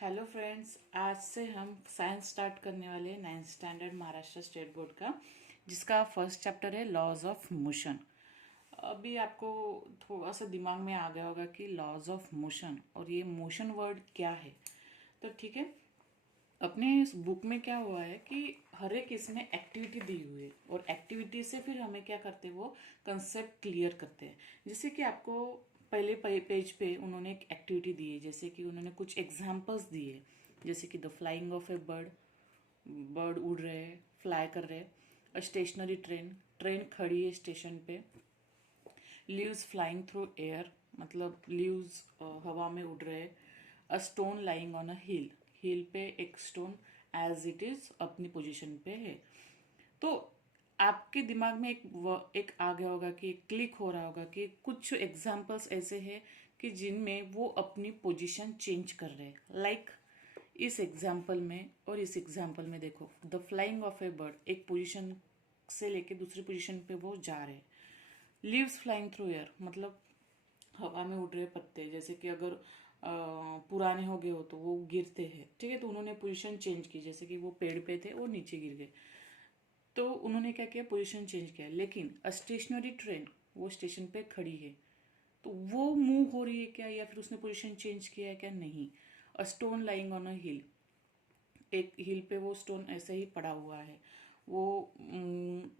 Hello friends, आज से हम साइंस स्टार्ट करने वाले हैं 9th standard Maharashtra state board का, जिसका फर्स्ट चैप्टर है लॉज ऑफ मोशन। अभी आपको थोड़ा सा दिमाग में आ गया होगा कि लॉज ऑफ मोशन और ये मोशन वर्ड क्या है। तो ठीक है, अपने इस बुक में क्या हुआ है कि हर एक इसमें एक्टिविटी दी हुई है और एक्टिविटी से फिर हमें क्या करते हैं, वो कंसेप्ट क्लियर करते हैं। जैसे कि आपको पहले पेज पे उन्होंने एक एक्टिविटी दी है, जैसे कि उन्होंने कुछ एग्जांपल्स दिए, जैसे कि the flying of A bird, bird उड़ रहे हैं, फ्लाई कर रहे हैं। अ स्टेशनरी ट्रेन, ट्रेन खड़ी है स्टेशन पे। लीव्स फ्लाइंग थ्रू एयर, मतलब लीव्स हवा में उड़ रहे हैं। A stone lying on a hill, hill पे एक स्टोन एज इट इज अपनी पोजीशन पे है। तो आपके दिमाग में एक आ गया होगा कि क्लिक हो रहा होगा कि कुछ एग्जांपल्स ऐसे हैं कि जिनमें वो अपनी पोजीशन चेंज कर रहे हैं। लाइक इस एग्जांपल में और इस एग्जांपल में देखो, the flying of A bird, एक पोजीशन से लेके दूसरी पोजीशन पे वो जा रहे हैं। लीव्स फ्लाइंग थ्रू एयर, मतलब हवा में उड़ रहे पत्ते, जैसे कि अगर पुराने हो गए हो तो वो गिरते हैं। ठीक है, तो उन्होंने पोजीशन चेंज की, जैसे कि वो पेड़ पे थे वो नीचे गिर गए, तो उन्होंने क्या किया, पोजीशन चेंज किया। लेकिन स्टेशनरी ट्रेन, वो स्टेशन पे खड़ी है, तो वो मूव हो रही है क्या, या फिर उसने पोजीशन चेंज किया है क्या? नहीं। A stone lying on a hill, एक हिल पे वो स्टोन ऐसे ही पड़ा हुआ है। वो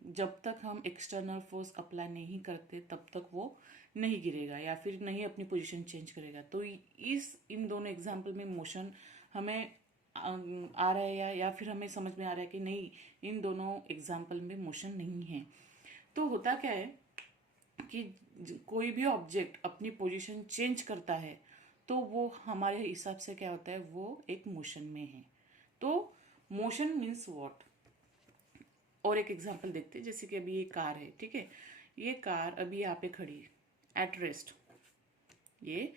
जब तक हम एक्सटर्नल फोर्स अप्लाई नहीं करते तब तक वो नहीं गिरेगा या फिर नहीं अपनी पोजीशन चेंज करेगा। तो इस इन दोनों एग्जाम्पल में मोशन हमें आ रहा है, या फिर हमें समझ में आ रहा है कि नहीं, इन दोनों एग्जाम्पल में मोशन नहीं है। तो होता क्या है कि कोई भी ऑब्जेक्ट अपनी पोजीशन चेंज करता है तो वो हमारे हिसाब से क्या होता है, वो एक मोशन में है। तो मोशन मीन्स व्हाट। और एक एग्जांपल देखते हैं, जैसे कि अभी ये कार है, ठीक है। ये कार अभी यहाँ पे खड़ी है एट रेस्ट, ये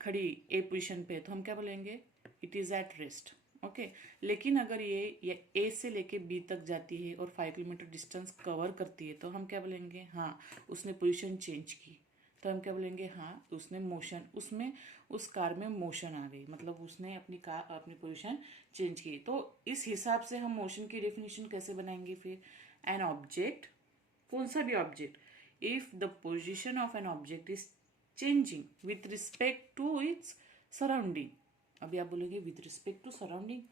खड़ी ए पोजीशन पे है, तो हम क्या बोलेंगे, it is at rest. Okay. लेकिन अगर ये ए से लेके बी तक जाती है और 5 किलोमीटर डिस्टेंस कवर करती है, तो हम क्या बोलेंगे, हाँ उसने पोजीशन चेंज की। तो हम क्या बोलेंगे, हाँ उसने मोशन, उसमें उस कार में मोशन आ गई, मतलब उसने अपनी कार अपनी पोजीशन चेंज की। तो इस हिसाब से हम मोशन की डेफिनेशन कैसे बनाएंगे फिर। एन ऑब्जेक्ट, कौन सा भी object, if the position of an object is changing with respect to its surrounding. अभी आप बोलोगे विथ रिस्पेक्ट टू सराउंडिंग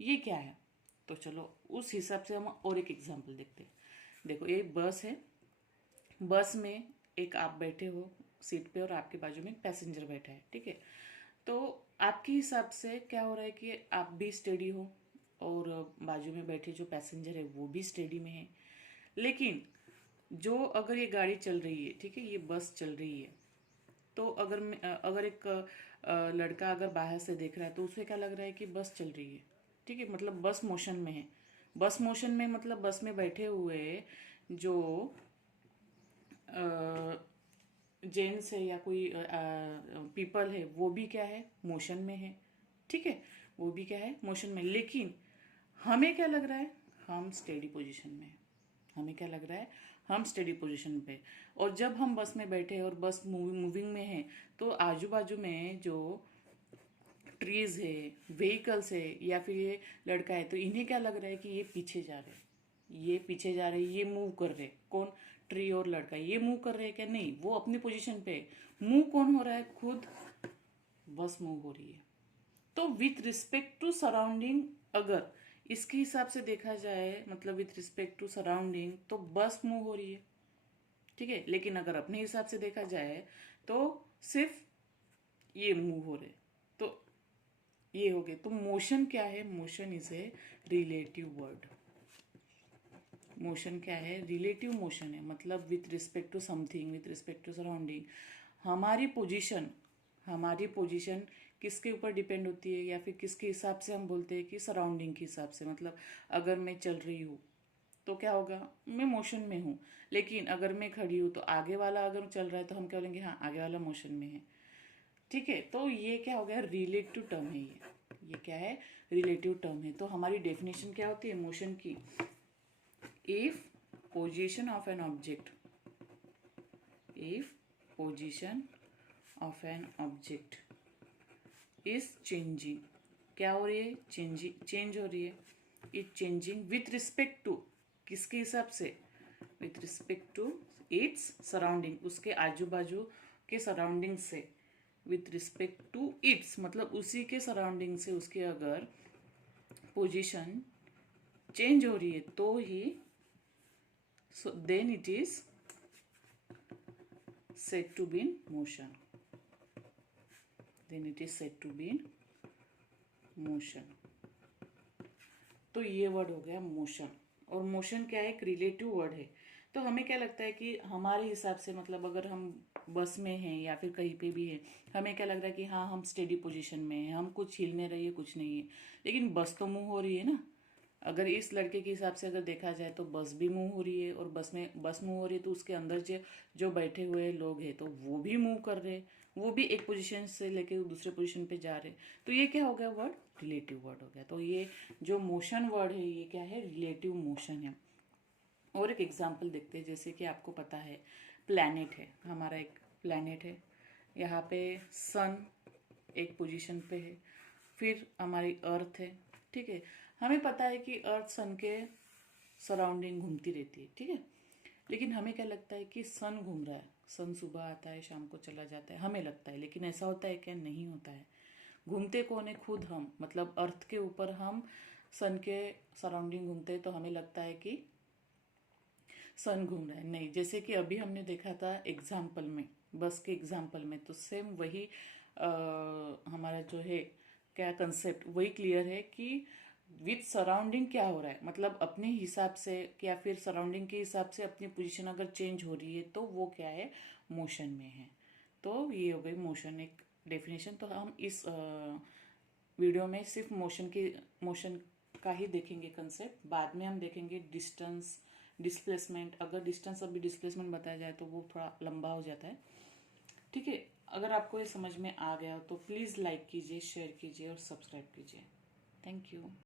ये क्या है, तो चलो उस हिसाब से हम और एक एग्जांपल देखते हैं। देखो ये बस है, बस में एक आप बैठे हो सीट पे और आपके बाजू में एक पैसेंजर बैठा है, ठीक है। तो आपके हिसाब से क्या हो रहा है कि आप भी स्टेडी हो और बाजू में बैठे जो पैसेंजर है वो भी स्टेडी में है। लेकिन जो अगर ये गाड़ी चल रही है, ठीक है, ये बस चल रही है, तो अगर एक लड़का अगर बाहर से देख रहा है तो उसे क्या लग रहा है कि बस चल रही है, ठीक है, मतलब बस मोशन में है। बस मोशन में मतलब बस में बैठे हुए जो जेंट्स है या कोई पीपल है वो भी क्या है, मोशन में है, ठीक है, वो भी क्या है, मोशन में। लेकिन हमें क्या लग रहा है, हम स्टेडी पोजीशन में हैं। हमें क्या लग रहा है, हम स्टेडी पोजीशन पे। और जब हम बस में बैठे और बस मूविंग में है, तो आजू बाजू में जो ट्रीज है, व्हीकल्स है, या फिर ये लड़का है, तो इन्हें क्या लग रहा है कि ये पीछे जा रहे हैं, ये पीछे जा रहे हैं, ये मूव कर रहे हैं। कौन, ट्री और लड़का, ये मूव कर रहे हैं क्या? नहीं, वो अपनी पोजीशन पे। मूव कौन हो रहा है, खुद बस मूव हो रही है। तो विथ रिस्पेक्ट टू सराउंडिंग, अगर इसके हिसाब से देखा जाए, मतलब विथ रिस्पेक्ट टू सराउंडिंग, तो बस मूव हो रही है, ठीक है। लेकिन अगर अपने हिसाब से देखा जाए तो सिर्फ ये मूव हो रहे, तो ये हो गए। तो मोशन क्या है, motion is a relative word. Motion क्या है, रिलेटिव मोशन है, मतलब with respect to something, with respect to surrounding. हमारी पोजीशन, हमारी पोजीशन किसके ऊपर डिपेंड होती है, या फिर किसके हिसाब से हम बोलते हैं कि सराउंडिंग के हिसाब से। मतलब अगर मैं चल रही हूँ तो क्या होगा, मैं मोशन में हूँ। लेकिन अगर मैं खड़ी हूँ तो आगे वाला अगर चल रहा है तो हम क्या बोलेंगे, हाँ आगे वाला मोशन में है, ठीक है। तो ये क्या हो गया, रिलेटिव टर्म है ये क्या है, रिलेटिव टर्म है। तो हमारी डेफिनेशन क्या होती है मोशन की, if position of an object, if position of an object is changing क्या हो रही है, चेंज हो रही है। It changing with respect to, किसके हिसाब से, with respect to its surrounding, उसके आजू बाजू के सराउंडिंग से। विथ रिस्पेक्ट टू इट्स मतलब उसी के सराउंडिंग से उसकी अगर पोजीशन चेंज हो रही है तो ही, so then it is said to be in motion, then it is said to be in motion। तो ये वर्ड हो गया मोशन। और मोशन क्या है, एक रिलेटिव वर्ड है। तो हमें क्या लगता है कि हमारे हिसाब से मतलब अगर हम बस में हैं या फिर कहीं पे भी है, हमें क्या लग रहा है कि हाँ हम स्टेडी पोजीशन में हैं, हम कुछ हिल नहीं रही है, कुछ नहीं है, लेकिन बस तो मूव हो रही है ना। अगर इस लड़के के हिसाब से अगर देखा जाए तो बस भी मूव हो रही है, और बस मूव हो रही है तो उसके अंदर जो जो बैठे हुए लोग हैं तो वो भी मूव कर रहे हैं, वो भी एक पोजीशन से लेके दूसरे पोजीशन पे जा रहे हैं। तो ये क्या हो गया वर्ड, रिलेटिव वर्ड हो गया। तो ये जो मोशन वर्ड है ये क्या है, रिलेटिव मोशन है। और एक एग्जाम्पल देखते हैं, जैसे कि आपको पता है प्लैनेट है, हमारा एक प्लैनेट है, यहाँ पे सन एक पोजीशन पे है, फिर हमारी अर्थ है, ठीक है। हमें पता है कि अर्थ सन के सराउंडिंग घूमती रहती है, ठीक है। लेकिन हमें क्या लगता है कि सन घूम रहा है, सन सुबह आता है शाम को चला जाता है, हमें लगता है, लेकिन ऐसा होता है क्या, नहीं होता है। घूमते कौन है, खुद हम, मतलब अर्थ के ऊपर हम सन के सराउंडिंग घूमते हैं तो हमें लगता है कि सन घूम रहा है, नहीं। जैसे कि अभी हमने देखा था एग्जाम्पल में, बस के एग्जाम्पल में, तो सेम वही हमारा जो है क्या कंसेप्ट वही क्लियर है कि विथ सराउंडिंग क्या हो रहा है, मतलब अपने हिसाब से या फिर सराउंडिंग के हिसाब से अपनी पोजीशन अगर चेंज हो रही है तो वो क्या है, मोशन में है। तो ये हो गई मोशन एक डेफिनेशन। तो हम इस वीडियो में सिर्फ मोशन का ही देखेंगे कंसेप्ट, बाद में हम देखेंगे डिस्टेंस, डिस्प्लेसमेंट। अगर डिस्टेंस अभी डिस्प्लेसमेंट बताया जाए तो वो थोड़ा लंबा हो जाता है, ठीक है। अगर आपको ये समझ में आ गया तो प्लीज़ लाइक कीजिए, शेयर कीजिए और सब्सक्राइब कीजिए। Thank you.